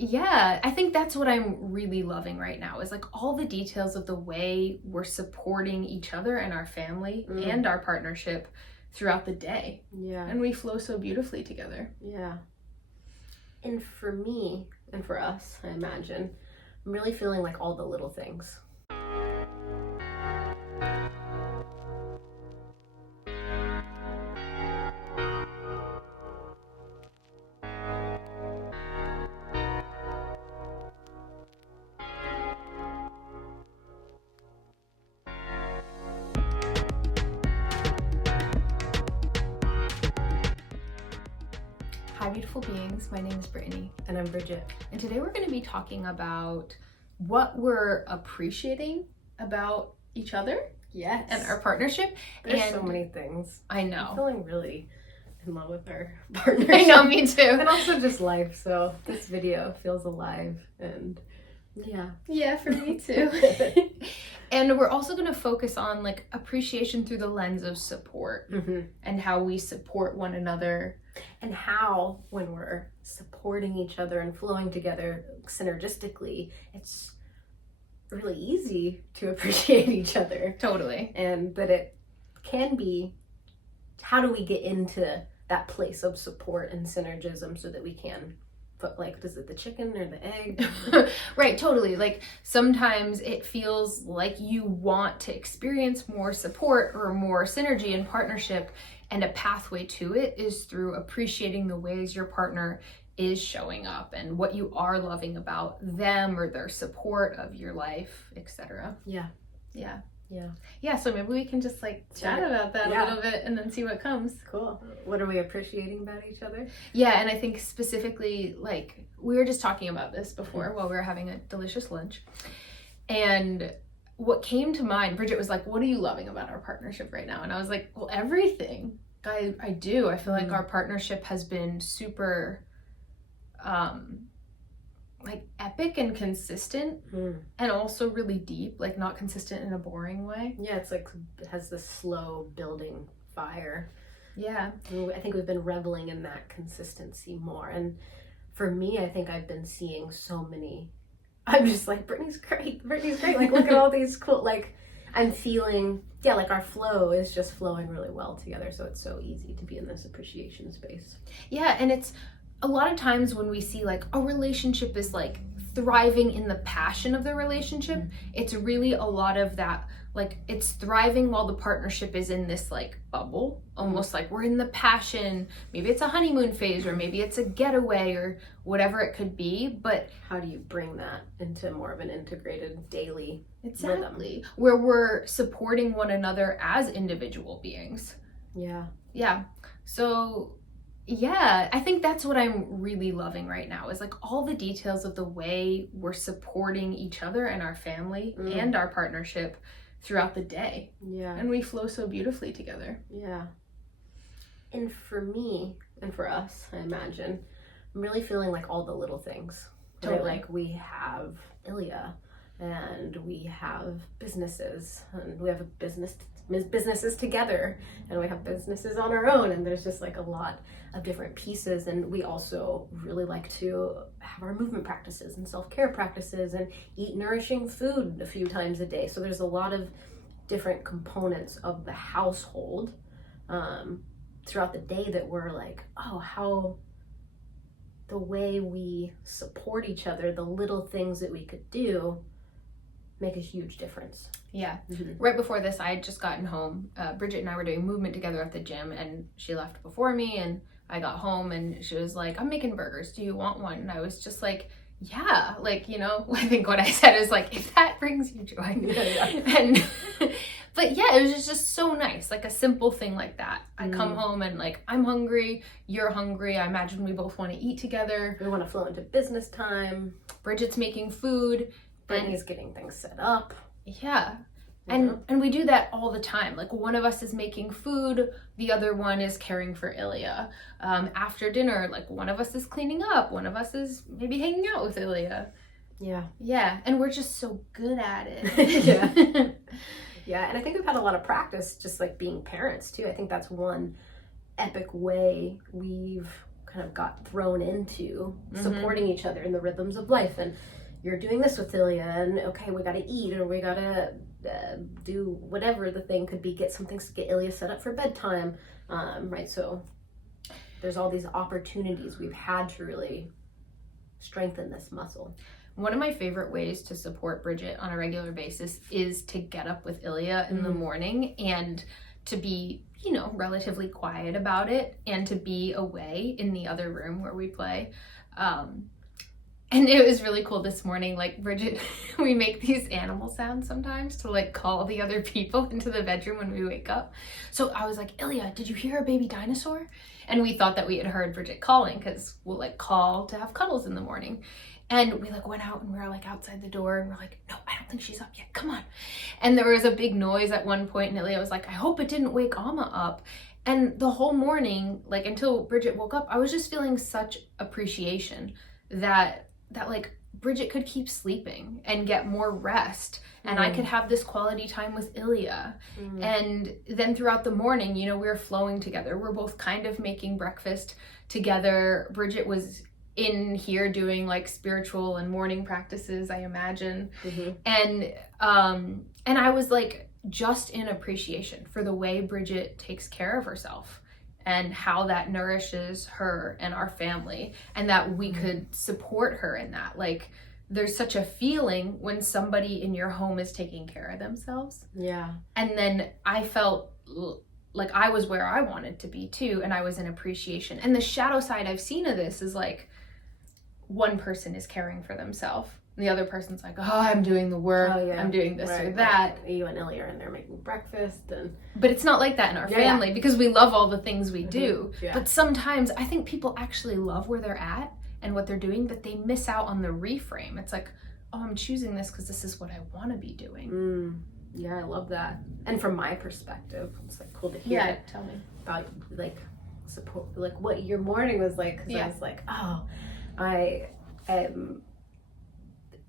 Yeah, I think that's what I'm really loving right now is like all the details of the way we're supporting each other and our family and our partnership throughout the day. Yeah. And we flow so beautifully together. Yeah. And for me, and for us, I imagine, I'm really feeling like all the little things. Hi, beautiful beings. My name is Brittany. And I'm Bridgette. And today we're going to be talking about what we're appreciating about each other. Yes. And our partnership. There's so many things. I know. I'm feeling really in love with our partnership. I know, me too. And also just life. So this video feels alive and yeah. Yeah, for me too. And we're also going to focus on like appreciation through the lens of support and how we support one another. And how, when we're supporting each other and flowing together synergistically, it's really easy to appreciate each other. Totally. And that it can be, how do we get into that place of support and synergism so that we can put, like, is it the chicken or the egg? Right, totally. Like sometimes it feels like you want to experience more support or more synergy and partnership, and a pathway to it is through appreciating the ways your partner is showing up and what you are loving about them or their support of your life, etc. Yeah. So maybe we can just like chat about that a little bit and then see what comes. Cool. What are we appreciating about each other? Yeah, and I think specifically, like, we were just talking about this before while we were having a delicious lunch, and what came to mind, Bridgette was like, what are you loving about our partnership right now? And I was like, well, everything. I do. I feel like our partnership has been super like epic and consistent and also really deep, like not consistent in a boring way. Yeah, it's like it has this slow building fire. Yeah. I think we've been reveling in that consistency more. And for me, I think I've been seeing so many, I'm just like, Brittany's great. Like, look at all these cool, like, I'm feeling, like our flow is just flowing really well together. So it's so easy to be in this appreciation space. Yeah, and it's a lot of times when we see like a relationship is like thriving in the passion of the relationship, it's really a lot of that, like it's thriving while the partnership is in this like bubble, almost like we're in the passion. Maybe it's a honeymoon phase or maybe it's a getaway or whatever it could be, but how do you bring that into more of an integrated daily rhythm? Where we're supporting one another as individual beings. Yeah. So yeah, I think that's what I'm really loving right now is like all the details of the way we're supporting each other and our family and our partnership throughout the day. Yeah. And we flow so beautifully together. Yeah. And for me, and for us, I imagine, I'm really feeling like all the little things. Totally. Right? Like we have Ilya and we have businesses and we have businesses together and we have businesses on our own, and there's just like a lot of different pieces. And we also really like to have our movement practices and self-care practices and eat nourishing food a few times a day. So there's a lot of different components of the household throughout the day that we're like, oh, how the way we support each other, the little things that we could do make a huge difference. Yeah. Right before this, I had just gotten home. Bridgette and I were doing movement together at the gym, and she left before me, and I got home and she was like, I'm making burgers. Do you want one? And I was just like, yeah, like, you know, I think what I said is like, if that brings you joy. And but yeah, it was just so nice, like a simple thing like that. I come home and like, I'm hungry, you're hungry. I imagine we both want to eat together. We want to flow into business time. Bridgette's making food. Brittany's getting things set up. Yeah. And we do that all the time. Like one of us is making food, the other one is caring for Ilya. After dinner, like one of us is cleaning up, one of us is maybe hanging out with Ilya. Yeah. And we're just so good at it. Yeah, and I think we've had a lot of practice just like being parents too. I think that's one epic way we've kind of got thrown into supporting each other in the rhythms of life. And you're doing this with Ilya, and okay, we gotta eat, or we gotta do whatever the thing could be, get Ilya set up for bedtime, right? So there's all these opportunities we've had to really strengthen this muscle. One of my favorite ways to support Bridgette on a regular basis is to get up with Ilya in the morning and to be, you know, relatively quiet about it, and to be away in the other room where we play. And it was really cool this morning, like Bridgette, we make these animal sounds sometimes to like call the other people into the bedroom when we wake up. So I was like, Ilya, did you hear a baby dinosaur? And we thought that we had heard Bridgette calling, because we'll like call to have cuddles in the morning. And we like went out and we were like outside the door and we're like, no, I don't think she's up yet. Come on. And there was a big noise at one point and Ilya was like, I hope it didn't wake Amma up. And the whole morning, like until Bridgette woke up, I was just feeling such appreciation that like Bridgette could keep sleeping and get more rest, and I could have this quality time with Ilya. And then throughout the morning, you know, we were flowing together. We're both kind of making breakfast together. Bridgette was in here doing like spiritual and morning practices, I imagine. And I was like just in appreciation for the way Bridgette takes care of herself and how that nourishes her and our family, and that we could support her in that. Like, there's such a feeling when somebody in your home is taking care of themselves. Yeah. And then I felt like I was where I wanted to be too, and I was in appreciation. And the shadow side I've seen of this is like, one person is caring for themselves, and the other person's like, oh, I'm doing the work, I'm doing this or that. Right. You and Ilya are in there making breakfast. But it's not like that in our family, because we love all the things we do. Yeah. But sometimes I think people actually love where they're at and what they're doing, but they miss out on the reframe. It's like, oh, I'm choosing this because this is what I want to be doing. Yeah, I love that. And from my perspective, it's like cool to hear. Yeah, tell me. About like support, like what your morning was like. Because I was like, oh, I am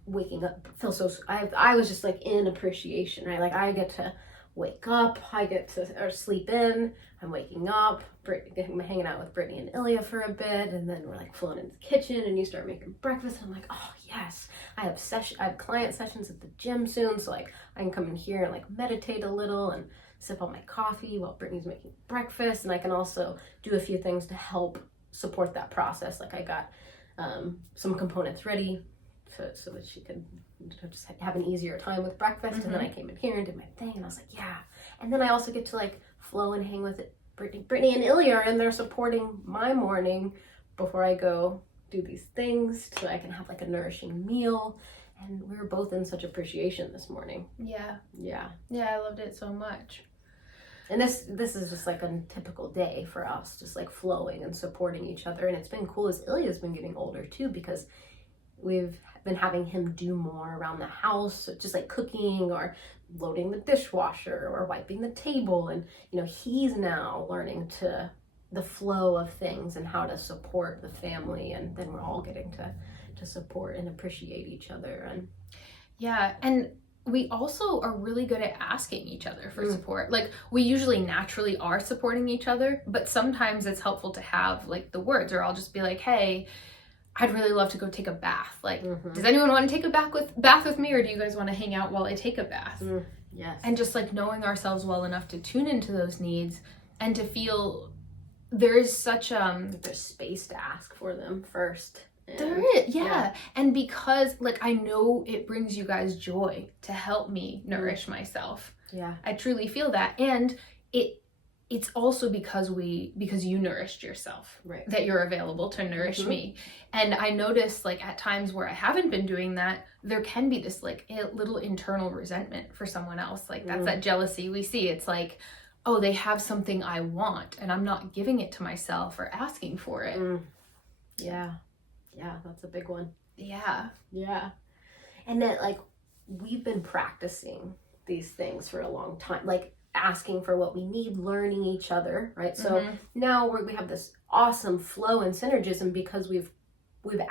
waking up, feel so, I was just like in appreciation, right? Like I get to wake up, I get to or sleep in, I'm waking up, I'm hanging out with Brittany and Ilya for a bit, and then we're like flown into the kitchen and you start making breakfast, and I'm like, oh yes, I have client sessions at the gym soon, so like I can come in here and like meditate a little and sip on my coffee while Brittany's making breakfast, and I can also do a few things to help support that process. Like I got some components ready so that she could just have an easier time with breakfast. And then I came in here and did my thing, and I was like, yeah. And then I also get to like flow and hang with it. Brittany and Ilya are in there supporting my morning before I go do these things, so I can have like a nourishing meal. And we were both in such appreciation this morning. Yeah, I loved it so much. And this is just like a typical day for us, just like flowing and supporting each other. And it's been cool as Ilya's been getting older too, because we've been having him do more around the house, just like cooking or loading the dishwasher or wiping the table. And, you know, he's now learning the flow of things and how to support the family. And then we're all getting to support and appreciate each other. And yeah, and we also are really good at asking each other for support. Like, we usually naturally are supporting each other, but sometimes it's helpful to have like the words, or I'll just be like, hey, I'd really love to go take a bath. Like, does anyone want to take a bath with me, or do you guys want to hang out while I take a bath? Yes. And just like knowing ourselves well enough to tune into those needs and to feel there is such there's space to ask for them first. There is, yeah. And because like I know it brings you guys joy to help me nourish myself. Yeah. I truly feel that. And it's also because you nourished yourself, right, that you're available to nourish me. And I notice like at times where I haven't been doing that, there can be this like a little internal resentment for someone else. Like that's that jealousy we see. It's like, oh, they have something I want and I'm not giving it to myself or asking for it. Yeah, that's a big one. Yeah. And that like we've been practicing these things for a long time, like asking for what we need, learning each other, right? So now we have this awesome flow and synergism because we've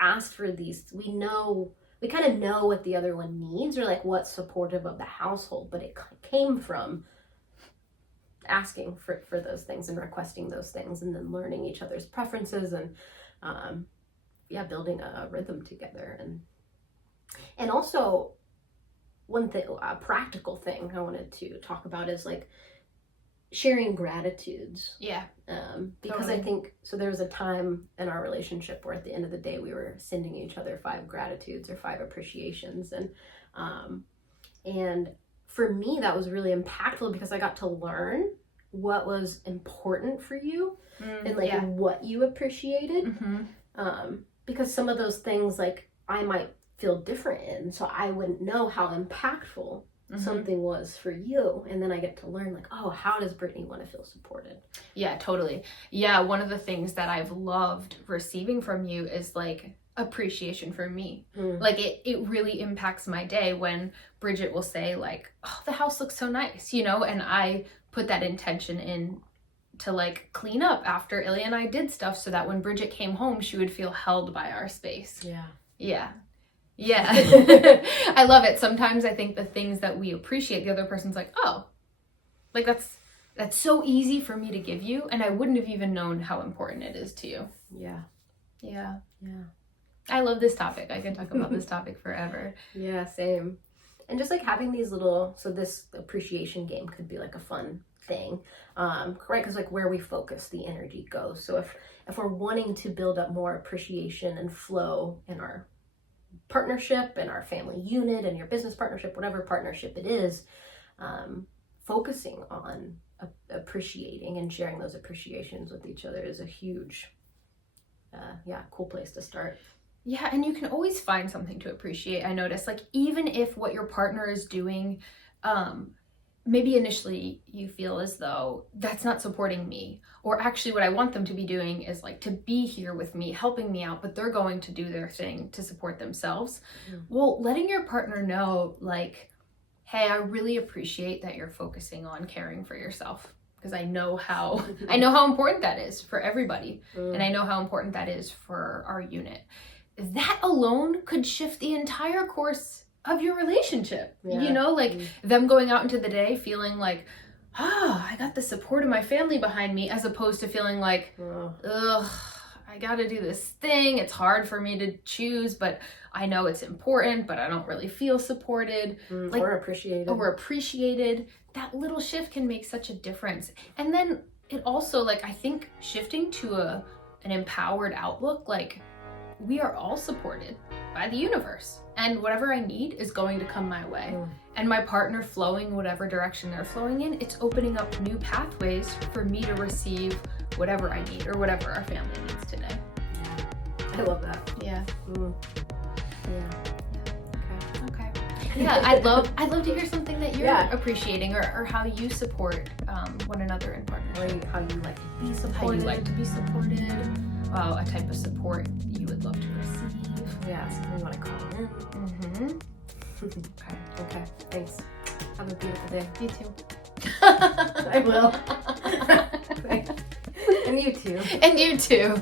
asked for these. We kind of know what the other one needs, or like what's supportive of the household, but it came from asking for those things and requesting those things, and then learning each other's preferences. And building a rhythm together. And also one thing, a practical thing I wanted to talk about is like sharing gratitudes. Yeah. Because totally. I think, so there was a time in our relationship where at the end of the day we were sending each other 5 gratitudes or 5 appreciations. And for me, that was really impactful because I got to learn what was important for you and like what you appreciated. Mm-hmm. Because some of those things like I might feel different in, so I wouldn't know how impactful something was for you. And then I get to learn like, oh, how does Brittany want to feel supported? Yeah, totally. Yeah, one of the things that I've loved receiving from you is like appreciation for me. Like it really impacts my day when Bridgette will say like, oh, the house looks so nice, you know, and I put that intention in to like clean up after Ilya and I did stuff so that when Bridgette came home, she would feel held by our space. Yeah. I love it. Sometimes I think the things that we appreciate, the other person's like, oh, like that's so easy for me to give you, and I wouldn't have even known how important it is to you. Yeah. I love this topic. I can talk about this topic forever. Yeah, same. And just like having these little, so this appreciation game could be like a fun thing, right? Because like where we focus, the energy goes. So if we're wanting to build up more appreciation and flow in our partnership and our family unit and your business partnership, whatever partnership it is, focusing on appreciating and sharing those appreciations with each other is a huge, cool place to start. Yeah, and you can always find something to appreciate. I notice, like, even if what your partner is doing, maybe initially you feel as though that's not supporting me, or actually what I want them to be doing is like to be here with me, helping me out, but they're going to do their thing to support themselves. Well, letting your partner know, like, hey, I really appreciate that you're focusing on caring for yourself, because I know how important that is for everybody, and I know how important that is for our unit. That alone could shift the entire course of your relationship. You know, like them going out into the day feeling like, I got the support of my family behind me, as opposed to feeling like, ugh, I gotta do this thing. It's hard for me to choose, but I know it's important, but I don't really feel supported. Like, or appreciated. That little shift can make such a difference. And then it also, like, I think shifting to an empowered outlook, like, we are all supported by the universe, and whatever I need is going to come my way. And my partner flowing whatever direction they're flowing in, it's opening up new pathways for me to receive whatever I need or whatever our family needs today. I love that. Yeah. Okay. Yeah, I'd love to hear something that you're appreciating, or how you support one another in partnership. How you like to be supported. How you like to be supported. A type of support you would love to receive. Yeah, something you want to call in. Okay. Thanks. Have a beautiful day. You too. I will. And you too. And you too.